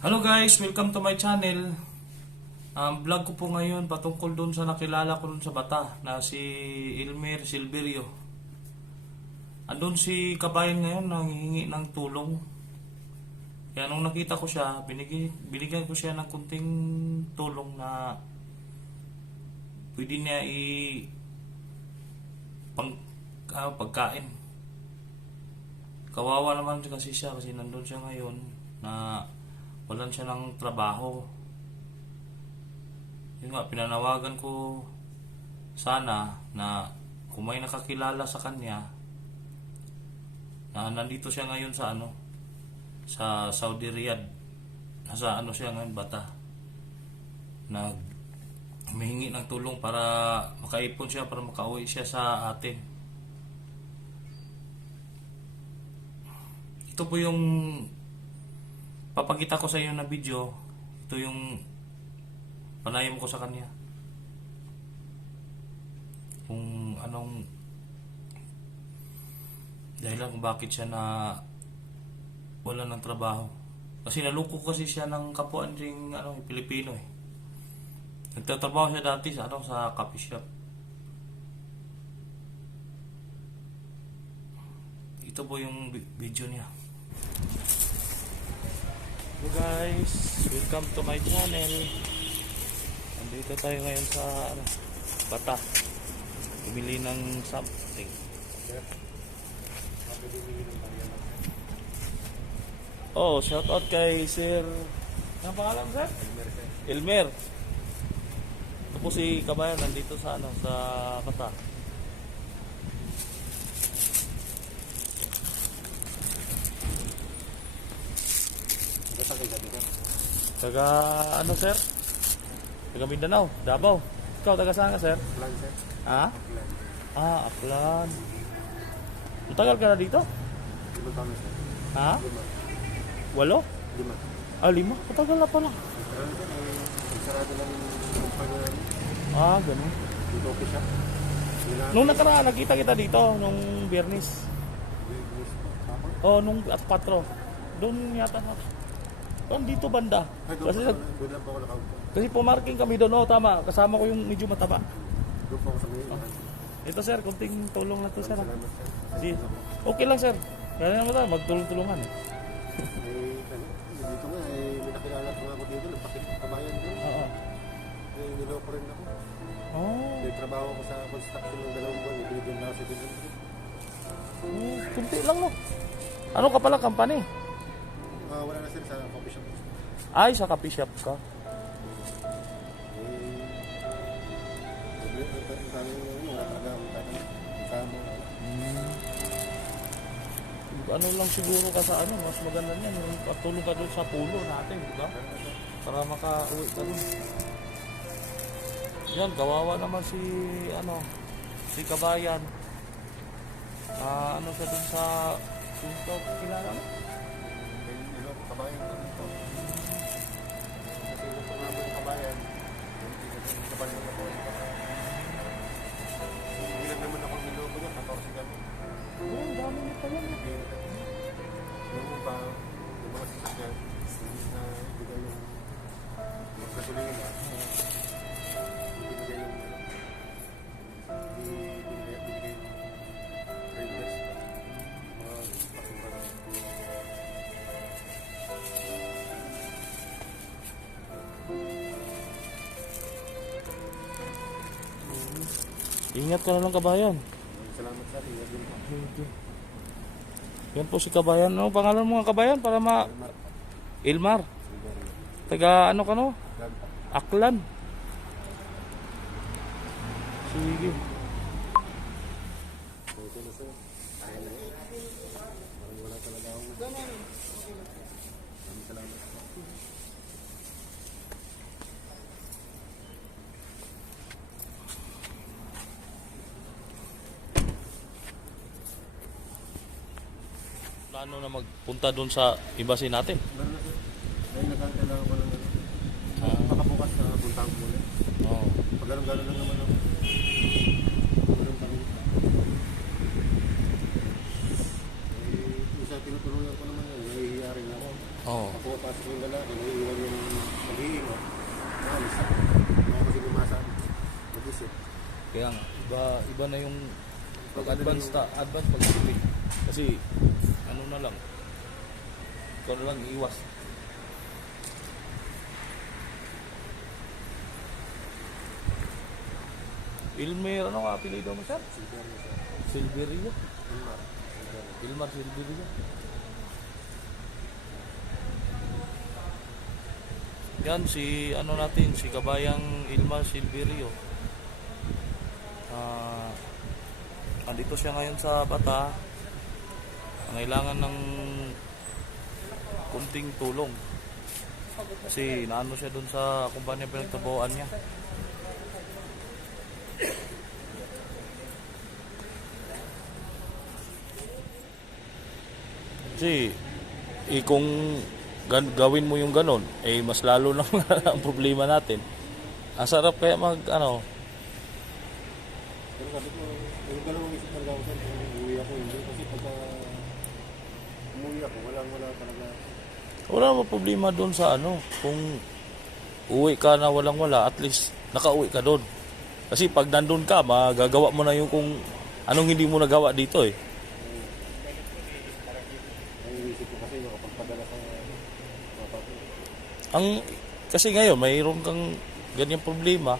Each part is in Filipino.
Hello guys, welcome to my channel. Vlog ko po ngayon patungkol doon sa nakilala ko doon sa bata na si Elmer Silverio. Andun si kabayan ngayon nanghihingi ng tulong. Kaya nung nakita ko siya, binigyan ko siya ng kunting tulong na pwede niya pagkain. Kawawa naman kasi siya kasi nandun siya ngayon na walan siya ng trabaho. Yun nga, pinanawagan ko sana na kung may nakakilala sa kanya na nandito siya ngayon sa sa Saudi Riyadh, nasa siya ngayon bata, na humihingi ng tulong para makaipon siya para makauwi siya sa atin. Ito po yung papakita ko sa iyo na video. Ito yung panayam ko sa kanya kung anong dahilan kung bakit siya na wala ng trabaho. Kasi naluko kasi siya ng kapwa ding Pilipino eh. Nagtatrabaho siya dati sa sa coffee shop. Ito po yung video niya. Hello guys, welcome to my channel. Andito tayo ngayon sa bata. Bumili ng something. Oh, shout out kay Sir. Ano pangalan mo, Sir? Elmer. Ito po si kabayan nandito sa sa bata. Taga sir? Taga Mindanao, Davao. Ikaw taga saan ka, sir? Aklan, sir. Ha? Aklan. Aklan. Matagal ka na dito? 5 taon, sir. Ha? 5. 8? 5. 5? Matagal na pala. Pero sir, sarado lang yung pag Ganun. dito okay siya. Nung nakaraan, nakita kita dito, nung Biyernes. Nung at 4. Doon yata na. Doon dito banda. Doon lang po ako nakaupo. Kasi pumarking kami doon. Tama. Kasama ko yung medyo mataba. Doon po ako sa may Ito sir, kunting tulong lang to sir. Salamat, sir. Di, okay lang sir. Kaya naman tayo, magtulong-tulungan eh. Dito nga, may nakilala ko nga ako dito. Nagpakikabayan doon. Oo. Niloko rin ako. Oh. May trabaho ko sa construction ng 2 buwan. Ibigyan na ako sa dito. Kunti lang no. Ano ka pala company? Wala na sir sa coffee shop. Ay, sa coffee shop ka. Ano lang siguro ka sa mas maganda niyan, yung patulong ka doon sa pulo natin, di ba? Para makauwi ka doon. Yan, kawawa naman si kabayan. Siya doon sa punto, kilala mo? Kabayan ko dito. Kasi gusto nga mo yung kabayan. Kabayan na po. Hindi lang naman ako niloko niya, 14 kami. Ang dami nito yan. Yung pa, yung mga sasakyan, hindi na ibigay yung gasolina. Ibigay yung trailers. Mga basura. Ingat ka na lang kabayan. Salamat sa atin. Thank you. Yan po si kabayan. Ano pangalan mo nga kabayan para Elmar. Taga ka no? Aklan. Sige. Wala talaga ako. Salamat. Plano na magpunta doon sa embassy natin. Meron na sir. Ngayon nagkakailangan ko ng baka bukas na puntahan ko muna. Oo. Pag gano'n lang naman ako. Meron kami. Isa tinutulungan ko naman yan. Nahihiya rin ako. Oo. Pumapasok yung lalaki, naiiwan yung mag-iingat. Naalis ako. Ako kasi lumasan. Mag-isip. Kaya nga, iba na yung pag-advance pag-isipin. Kasi, ano na lang, ikaw na lang iwas. Ilmer, ano ka apelido mo, sir? Silverio? Ilmar Silverio. Yan, si ano natin, si kabayang Ilmar Silverio. Andito siya ngayon sa Bata. Kailangan ng kunting tulong. Kasi naano siya dun sa kumpanya pinagtrabahoan niya. Kasi kung gawin mo yung ganon, mas lalo lang ang problema natin. Ang sarap kaya ano. Pero sabi ko, yung dalawang isip talaga ako saan kung umuwi ako hindi. Kasi pagka umuwi ako, wala talaga. Wala naman problema doon sa ano. Kung uwi ka na walang-wala, at least nakauwi ka doon. Kasi pag nandun ka, magagawa mo na yung kung anong hindi mo nagawa dito eh. Ang inisip ko kasi makapagpadala sa papa ko. Kasi ngayon, mayroon kang ganyang problema,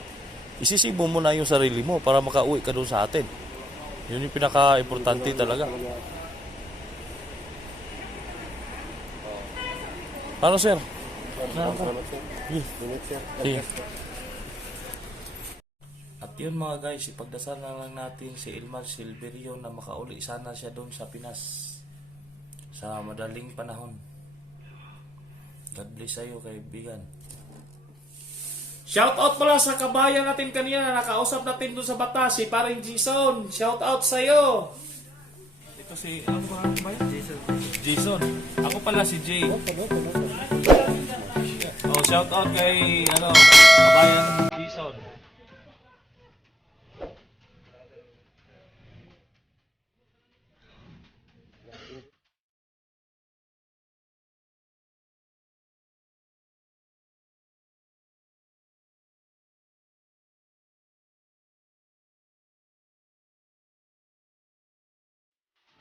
isisibo mo na yung sarili mo para makauwi ka doon sa atin. Yun yung pinaka-importante talaga. Ano sir? Salamat sir. Eh. Ingat sir. Eh. At yun mga guys, ipagdasal na lang natin si Ilmar Silverio na makauli sana siya doon sa Pinas sa madaling panahon. God bless sa'yo kaibigan. Shout out pala sa kabayan natin kanina na nakausap natin doon sa Bata, si Paring Jason. Shout out sa'yo. Ito si, ano ba ang kabayan? Jason. Ako pala si Jay. Oh, shout out kay kabayan Jason.